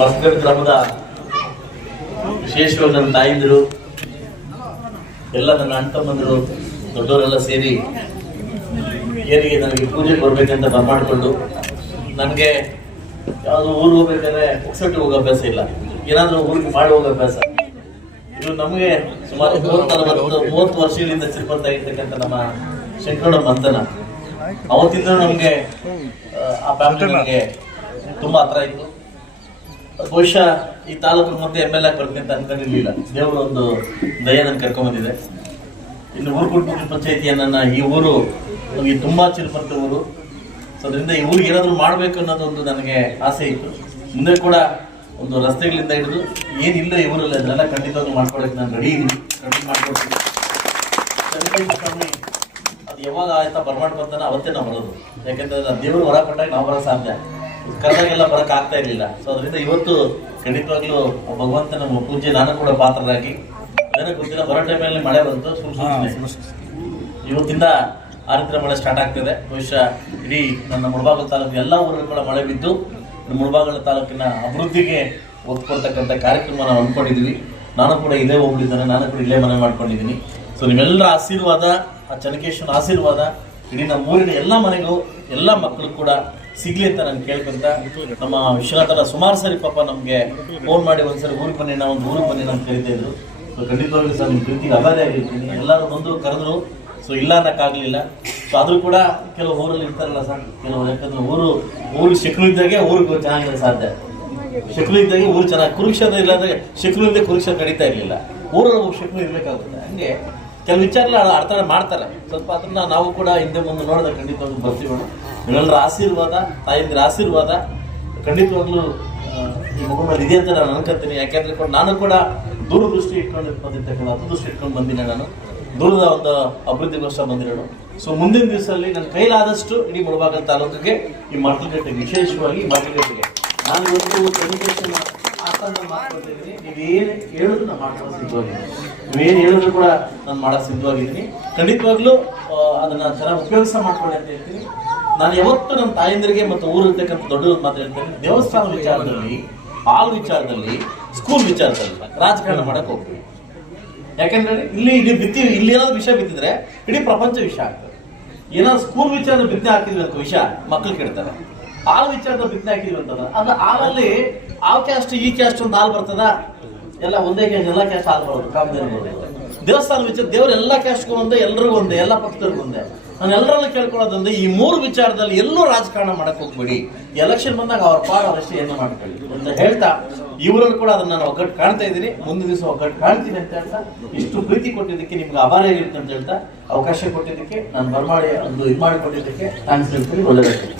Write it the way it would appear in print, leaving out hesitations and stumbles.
ಮಸ್ಕರ್ ಗ್ರಾಮದ ವಿಶೇಷವಾಗಿ ನನ್ನ ತಾಯಿಂದರು ಎಲ್ಲ ನನ್ನ ಅಣ್ಣ ತಮ್ಮಂದರು ದೊಡ್ಡವರೆಲ್ಲ ಸೇರಿ ಏನಿಗೆ ನನಗೆ ಪೂಜೆಗೆ ಬರ್ಬೇಕಂತ ಬರ್ಮಾಡ್ಕೊಂಡು ನನಗೆ ಯಾವುದು ಊರು ಹೋಗ್ಬೇಕಾದ್ರೆ ಪುಕ್ಸಟ್ಟಿ ಹೋಗೋ ಅಭ್ಯಾಸ ಇಲ್ಲ, ಏನಾದರೂ ಊರಿಗೆ ಮಾಡಿ ಹೋಗೋ ಅಭ್ಯಾಸ. ಇದು ನಮಗೆ ಸುಮಾರು 30 ವರ್ಷಗಳಿಂದ ಚಿರಪತ್ತ ಇರ್ತಕ್ಕಂಥ ನಮ್ಮ ಶಂಕರಣ್ಣ ಮಂಥನ. ಅವತ್ತಿಂದ ನಮಗೆ ಆ ಫ್ಯಾಮಿಲಿ ನನಗೆ ತುಂಬಾ ಹತ್ರ ಇತ್ತು. ಬಹುಶಃ ಈ ತಾಲೂಕು ಮತ್ತೆ MLA ಬರ್ತೀನಿ ಅಂತ ಅನ್ಕೊಂಡಿರ್ಲಿಲ್ಲ. ದೇವರು ಒಂದು ದಯ ನನ್ ಕರ್ಕೊಂಡ್ಬಂದಿದೆ. ಇನ್ನು ಊರುಕುಂಟೂರು ಪಂಚಾಯತಿಯನ್ನ ಈ ಊರು ನಮಗೆ ತುಂಬಾ ಚಿರಪತ್ತ ಊರು. ಸೊ ಅದರಿಂದ ಈ ಊರಿಗೆ ಏನಾದ್ರು ಮಾಡ್ಬೇಕು ಅನ್ನೋದೊಂದು ನನಗೆ ಆಸೆ ಇತ್ತು. ಮುಂದೆ ಕೂಡ ಒಂದು ರಸ್ತೆಗಳಿಂದ ಹಿಡಿದು ಏನಿಲ್ಲ ಈ ಊರಲ್ಲಿ ಅದನ್ನೆಲ್ಲ ಖಂಡಿತವಾಗಿ ಮಾಡ್ಕೊಡಕ್ಕೆ ನಾನು ರೆಡಿ ಇದ್ದೀನಿ, ಖಂಡಿತ ಮಾಡ್ಕೊಡ್ತೀನಿ. ಅದು ಯಾವಾಗ ಆಯ್ತಾ ಬರ್ಮಾಡ್ ಬರ್ತಾನೆ ಅವತ್ತೇ ನಾವು ಬರೋದು. ಯಾಕೆಂದ್ರೆ ದೇವರು ಹೊರ ಕೊಟ್ಟಾಗ ನಾವು ಬರೋ ಸಾಧ್ಯ, ಕರೆದಾಗೆಲ್ಲ ಬರಕ್ ಆಗ್ತಾ ಇರ್ಲಿಲ್ಲ. ಸೊ ಅದರಿಂದ ಇವತ್ತು ಖಂಡಿತವಾಗ್ಲೂ ಭಗವಂತ ನಮ್ಮ ಪೂಜೆ ನಾನು ಕೂಡ ಪಾತ್ರರಾಗಿ ಅದೇನೋ ಗೊತ್ತಿಲ್ಲ, ಬರೋ ಟೈಮಲ್ಲಿ ಮಳೆ ಬಂತು. ಇವತ್ತಿಂದ ಆರಿದ್ರ ಮಳೆ ಸ್ಟಾರ್ಟ್ ಆಗ್ತಿದೆ. ಬಹುಶಃ ಇಡೀ ನನ್ನ ಮುಳಬಾಗಿಲು ತಾಲೂಕು ಎಲ್ಲ ಊರುಗಳು ಕೂಡ ಮಳೆ ಬಿದ್ದು ಮುಳಬಾಗಿಲು ತಾಲೂಕಿನ ಅಭಿವೃದ್ಧಿಗೆ ಒತ್ತು ಕೊಡ್ತಕ್ಕಂಥ ಕಾರ್ಯಕ್ರಮ ನಾವು ಅಂದ್ಕೊಂಡಿದ್ದೀವಿ. ನಾನು ಕೂಡ ಇಲ್ಲೇ ಹೋಗ್ಬಿಟ್ಟಿದ್ದೇನೆ, ನಾನು ಕೂಡ ಇಲ್ಲೇ ಮನೆ ಮಾಡ್ಕೊಂಡಿದ್ದೀನಿ. ಸೊ ನಿಮ್ಮೆಲ್ಲರ ಆಶೀರ್ವಾದ, ಆ ಚನಕೇಶ್ವರ ಆಶೀರ್ವಾದ ಇಡೀ ನಮ್ಮ ಊರಿನ ಎಲ್ಲ ಮನೆಗೂ ಎಲ್ಲ ಮಕ್ಕಳು ಕೂಡ ಸಿಗ್ಲಿ ಅಂತ ನಾನು ಕೇಳ್ಕೊಂತ, ನಮ್ಮ ವಿಶ್ವನಾಥನ ಸುಮಾರು ಸರಿ ಪಾಪ ನಮಗೆ ಫೋನ್ ಮಾಡಿ ಒಂದ್ಸರಿ ಊರಿಗೆ ಬನ್ನಿ, ನಾವು ಒಂದು ಊರಿಗೆ ಬನ್ನಿ ಅಂತ ಕರಿತಾ ಇದ್ರು. ಸೊ ಖಂಡಿತವಾಗ್ಲೂ ಸರ್ ನಿಮ್ಮ ಪ್ರೀತಿಗೆ ಅಭಾರಿ ಆಗಿರ್ತೀನಿ. ಎಲ್ಲರೂ ಬಂದು ಕರೆದ್ರು, ಸೊ ಇಲ್ಲ ಅನ್ನಕ್ಕಾಗಲಿಲ್ಲ. ಸೊ ಆದರೂ ಕೂಡ ಕೆಲವು ಊರಲ್ಲಿ ಇರ್ತಾರಲ್ಲ ಸರ್, ಕೆಲವರು ಯಾಕಂದ್ರೆ ಊರಿಗೆ ಶಕ್ರು ಇದ್ದಾಗೆ ಊರಿಗೆ ಚೆನ್ನಾಗಿರೋ ಸಾಧ್ಯ. ಶಕ್ರು ಇದ್ದಾಗೆ ಊರು ಚೆನ್ನಾಗಿ, ಕುರುಕ್ಷೇತ್ರ ಇಲ್ಲಾಂದ್ರೆ ಶಕ್ರು ಇಲ್ಲದೆ ಕುರುಕ್ಷೇತ್ರ ನಡೀತಾ ಇರಲಿಲ್ಲ. ಊರಲ್ಲಿ ಒಬ್ಬ ಶಕ್ರು ಇರಬೇಕಾಗುತ್ತೆ. ಹಂಗೆ ಕೆಲವು ವಿಚಾರ ಅರ್ಥ ಮಾಡ್ತಾರೆ. ಸ್ವಲ್ಪ ಅದನ್ನ ನಾವು ಕೂಡ ಹಿಂದೆ ಮುಂದೆ ನೋಡಿದ್ರೆ ಖಂಡಿತವಾಗ್ಲೂ ಬರ್ತೀವಿ. ನಿಮ್ಮೆಲ್ಲರ ಆಶೀರ್ವಾದ, ತಾಯಿಂದ್ರ ಆಶೀರ್ವಾದ ಖಂಡಿತವಾಗ್ಲೂ ಈ ಮಗು ಮೇಲೆ ಇದೆ ಅಂತ ನಾನು ಅನ್ಕೊತೀನಿ. ಯಾಕೆಂದ್ರೆ ನಾನು ಕೂಡ ದೂರದೃಷ್ಟಿ ಇಟ್ಕೊಂಡು ಬಂದಿರ್ತಕ್ಕಂಥ ದೃಷ್ಟಿ ಇಟ್ಕೊಂಡು ಬಂದಿನಿ. ನಾನು ದೂರದ ಒಂದು ಅಭಿವೃದ್ಧಿಗೋಸ್ಕರ ಬಂದಿರೋನು. ಸೊ ಮುಂದಿನ ದಿವಸದಲ್ಲಿ ನನ್ನ ಕೈಲಾದಷ್ಟು ಇಡೀ ಮುಳಬಾಗಿಲು ತಾಲೂಕಿಗೆ ಈ ಮಟ್ಲಗಟ್ಟೆಗೆ, ವಿಶೇಷವಾಗಿ ಈ ಮಟ್ಲಗಟ್ಟೆಗೆ ನಾನು ಇವತ್ತು ಕಮ್ಯುನಿಕೇಶನ್ ಮಾಡ್ಕೊಳ್ತಿದ್ದೀನಿ. ನೀವೇನು ಹೇಳಿದ್ರು ನಾನು ಮಾಡ್ಕೊಳ್ಳೋ ಸಿದ್ಧವಾಗಿದ್ದೀನಿ. ನೀವೇನು ಹೇಳಿದ್ರು ಕೂಡ ನಾನು ಮಾಡೋ ಸಿದ್ಧವಾಗಿದ್ದೀನಿ. ಖಂಡಿತವಾಗ್ಲೂ ಅದನ್ನ ಚೆನ್ನಾಗಿ ಉಪಯೋಗಿಸ ಮಾಡ್ಕೊಳ್ಳಿ ಅಂತ ಹೇಳ್ತೀನಿ. ನಾನು ಯಾವತ್ತು ನಮ್ಮ ತಾಯಂದಿರಿಗೆ ಮತ್ತು ಊರಿರ್ತಕ್ಕಂಥ ದೊಡ್ಡವ್ರು ಮಾತ್ರ ಹೇಳ್ತೇನೆ, ದೇವಸ್ಥಾನ ವಿಚಾರದಲ್ಲಿ, ಹಾಲ್ ವಿಚಾರದಲ್ಲಿ, ಸ್ಕೂಲ್ ವಿಚಾರದಲ್ಲಿ ರಾಜಕಾರಣ ಮಾಡಕ್ ಹೋಗ್ತೀವಿ. ಯಾಕಂದ್ರೆ ಇಲ್ಲಿ ಏನಾದ್ರು ವಿಷಯ ಬಿತ್ತಿದ್ರೆ ಇಡೀ ಪ್ರಪಂಚ ವಿಷಯ ಆಗ್ತದೆ. ಏನಾದ್ರು ಸ್ಕೂಲ್ ವಿಚಾರದ ಬಿತ್ತನೆ ಹಾಕಿದ್ವಿ ಅಂತ ವಿಷಯ ಮಕ್ಕಳು ಕೇಳ್ತಾರೆ. ಹಾಲ್ ವಿಚಾರದ ಬಿತ್ತನೆ ಹಾಕಿದ್ವಿ ಅಂತಂದ್ರೆ ಅದು ಹಾಲಲ್ಲಿ ಆ ಕ್ಯಾಸ್ಟ್ ಈ ಕ್ಯಾಸ್ಟ್ ಒಂದು ಹಾಲು ಬರ್ತದ, ಎಲ್ಲ ಒಂದೇ ಕ್ಯಾಸ್ಟ್, ಎಲ್ಲ ಕ್ಯಾಸ್ಟ್ ಹಾಲು ಬರೋದು ಕಾಮದೇವ್ರಿಗೆ. ದೇವಸ್ಥಾನ ವಿಚಾರ ದೇವ್ರ ಎಲ್ಲ ಕ್ಯಾಸ್ಟ್ಗೂ ಒಂದೇ, ಎಲ್ರಿಗೂ ಒಂದೇ, ಎಲ್ಲ ಪಕ್ಷದವ್ರಿಗೂ ಒಂದೇ. ನಾನು ಎಲ್ಲರಲ್ಲೂ ಕೇಳ್ಕೊಳ್ಳೋದಂದ್ರೆ ಈ 3 ವಿಚಾರದಲ್ಲಿ ಎಲ್ಲೂ ರಾಜಕಾರಣ ಮಾಡಕ್ ಹೋಗ್ಬೇಡಿ. ಎಲೆಕ್ಷನ್ ಬಂದಾಗ ಅವ್ರ ಪಾಡ ಅವಶ್ಯ ಏನು ಮಾಡ್ಕೊಳ್ಳಿ ಅಂತ ಹೇಳ್ತಾ, ಇವರಲ್ಲಿ ಕೂಡ ಅದನ್ನ ನಾನು ಒಗ್ಗಟ್ಟು ಕಾಣ್ತಾ ಇದ್ದೀನಿ. ಮುಂದಿನ ದಿವಸ ಒಗ್ಗಟ್ಟು ಕಾಣ್ತೀನಿ ಅಂತ ಹೇಳ್ತಾ, ಇಷ್ಟು ಪ್ರೀತಿ ಕೊಟ್ಟಿದ್ದಕ್ಕೆ ನಿಮ್ಗೆ ಆಭಾರಿ ಆಗಿರುತ್ತೆ ಅಂತ ಹೇಳ್ತಾ, ಅವಕಾಶ ಕೊಟ್ಟಿದ್ದಕ್ಕೆ, ನಾನು ಬರ್ಮಾಡಿ ಒಂದು ಇದು ಮಾಡಿಕೊಟ್ಟಿದ್ದಕ್ಕೆ ಥ್ಯಾಂಕ್ಸ್ ಹೇಳ್ತೀನಿ. ಒಳ್ಳೆಯದಾಗ್ತದೆ.